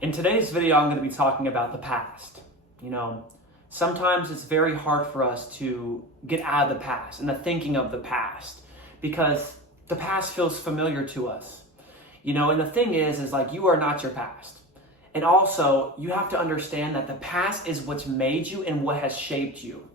In today's video, I'm going to be talking about the past. Sometimes it's very hard for us to get out of the past and the thinking of the past because the past feels familiar to us. And the thing is like you are not your past. And also, you have to understand that the past is what's made you and what has shaped you.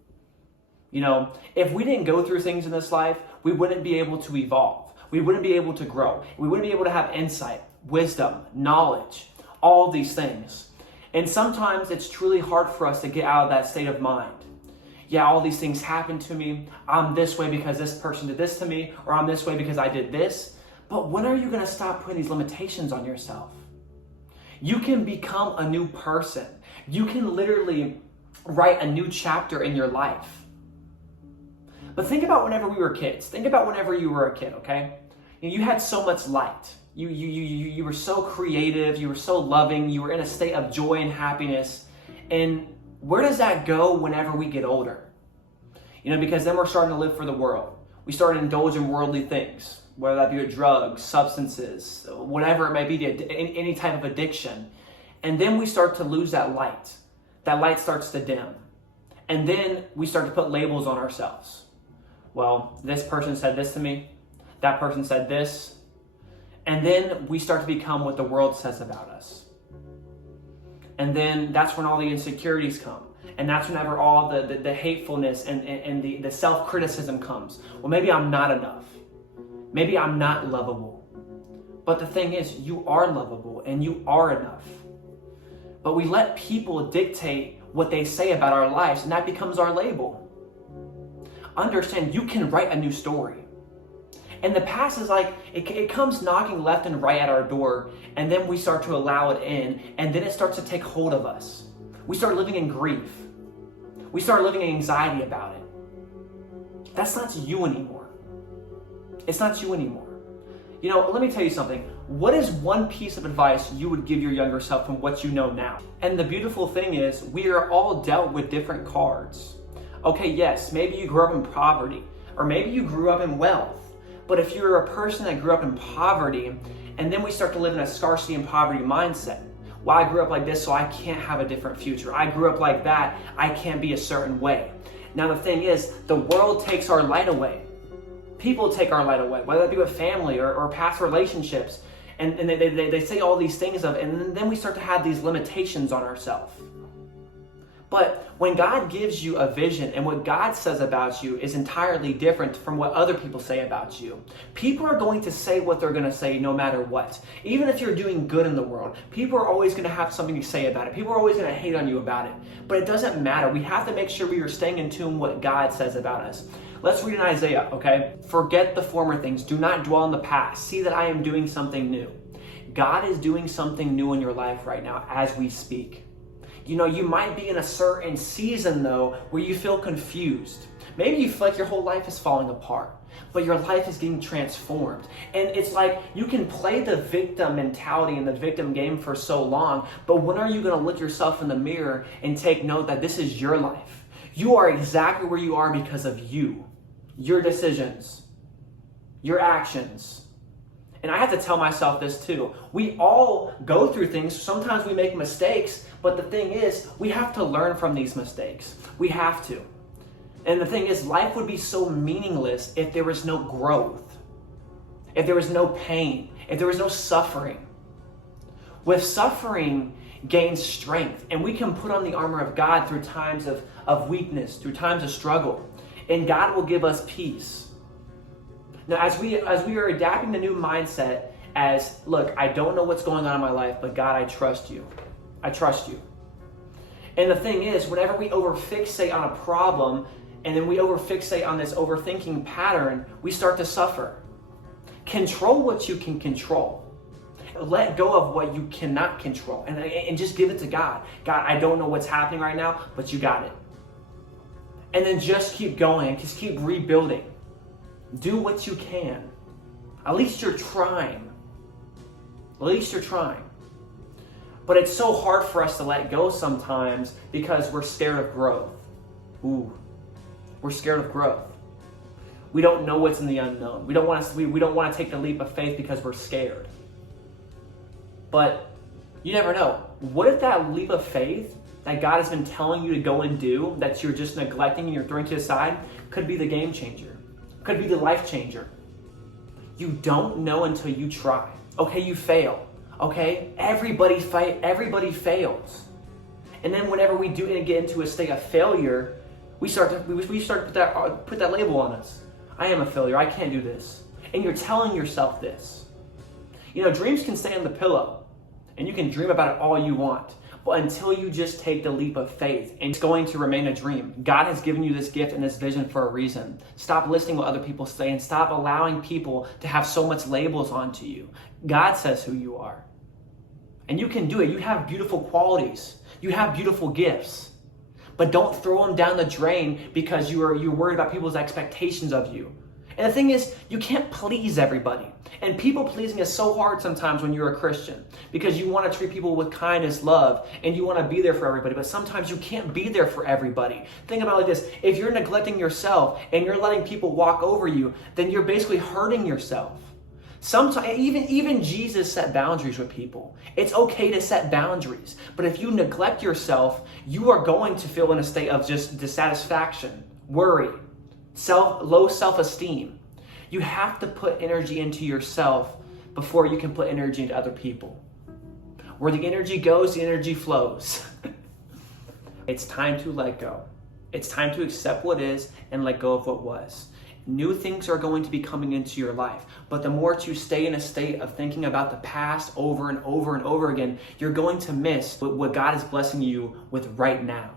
If we didn't go through things in this life, we wouldn't be able to evolve. We wouldn't be able to grow. We wouldn't be able to have insight, wisdom, knowledge, all these things. And sometimes it's truly hard for us to get out of that state of mind. Yeah, all these things happened to me. I'm this way because this person did this to me, or I'm this way because I did this. But when are you going to stop putting these limitations on yourself? You can become a new person. You can literally write a new chapter in your life. But think about whenever we were kids. Think about whenever you were a kid, okay? You had so much light. You were so creative. You were so loving. You were in a state of joy and happiness. And where does that go whenever we get older? Because then we're starting to live for the world. We start to indulge in worldly things, whether that be with drugs, substances, whatever it may be, any type of addiction. And then we start to lose that light. That light starts to dim. And then we start to put labels on ourselves. Well, this person said this to me. That person said this. And then we start to become what the world says about us. And then that's when all the insecurities come. And that's whenever all the hatefulness and the self-criticism comes. Well, maybe I'm not enough. Maybe I'm not lovable. But the thing is, you are lovable and you are enough. But we let people dictate what they say about our lives, and that becomes our label. Understand, you can write a new story. And the past is like, it comes knocking left and right at our door, and then we start to allow it in, and then it starts to take hold of us. We start living in grief. We start living in anxiety about it. That's not you anymore. It's not you anymore. Let me tell you something. What is one piece of advice you would give your younger self from what you know now? And the beautiful thing is, we are all dealt with different cards. Okay, yes, maybe you grew up in poverty, or maybe you grew up in wealth. But if you're a person that grew up in poverty, and then we start to live in a scarcity and poverty mindset. Well, I grew up like this, so I can't have a different future. I grew up like that, I can't be a certain way. Now the thing is, the world takes our light away. People take our light away, whether it be with family or past relationships. And they say all these things and then we start to have these limitations on ourselves. But when God gives you a vision and what God says about you is entirely different from what other people say about you. People are going to say what they're going to say no matter what. Even if you're doing good in the world, people are always going to have something to say about it. People are always going to hate on you about it. But it doesn't matter. We have to make sure we are staying in tune with what God says about us. Let's read in Isaiah, okay? Forget the former things. Do not dwell on the past. See that I am doing something new. God is doing something new in your life right now as we speak. You might be in a certain season, though, where you feel confused. Maybe you feel like your whole life is falling apart, but your life is getting transformed. And it's like you can play the victim mentality and the victim game for so long, but when are you going to look yourself in the mirror and take note that this is your life? You are exactly where you are because of you, your decisions, your actions. And I have to tell myself this too. We all go through things. Sometimes we make mistakes, but the thing is, we have to learn from these mistakes. We have to. And the thing is, life would be so meaningless if there was no growth, if there was no pain, if there was no suffering. With suffering gains strength, and we can put on the armor of God through times of weakness, through times of struggle, and God will give us peace. Now, as we are adapting the new mindset as, look, I don't know what's going on in my life, but God, I trust you. I trust you. And the thing is, whenever we overfixate on a problem, and then we overfixate on this overthinking pattern, we start to suffer. Control what you can control. Let go of what you cannot control, and just give it to God. God, I don't know what's happening right now, but you got it. And then just keep going, just keep rebuilding. Do what you can. At least you're trying. At least you're trying. But it's so hard for us to let go sometimes because we're scared of growth. We're scared of growth. We don't know what's in the unknown. We don't want to take the leap of faith because we're scared. But You never know. What if that leap of faith that God has been telling you to go and do, that you're just neglecting and you're throwing to the side, could be the game changer, could be the life changer? You don't know until you try. Okay, you fail. Okay, everybody fails. And then whenever we do get into a state of failure, we start to put that label on us. I am a failure. I can't do this. And you're telling yourself this. You know, dreams can stay on the pillow, and you can dream about it all you want. But until you just take the leap of faith, and it's going to remain a dream. God has given you this gift and this vision for a reason. Stop listening to what other people say and stop allowing people to have so much labels onto you. God says who you are. And you can do it. You have beautiful qualities. You have beautiful gifts. But don't throw them down the drain because you're worried about people's expectations of you. And the thing is, you can't please everybody. And people pleasing is so hard sometimes when you're a Christian because you want to treat people with kindness, love, and you want to be there for everybody. But sometimes you can't be there for everybody. Think about it like this. If you're neglecting yourself and you're letting people walk over you, then you're basically hurting yourself. Sometimes, even Jesus set boundaries with people. It's okay to set boundaries. But if you neglect yourself, you are going to feel in a state of just dissatisfaction, worry, low self-esteem. You have to put energy into yourself before you can put energy into other people. Where the energy goes, the energy flows. It's time to let go. It's time to accept what is and let go of what was. New things are going to be coming into your life. But the more you stay in a state of thinking about the past over and over and over again, you're going to miss what God is blessing you with right now.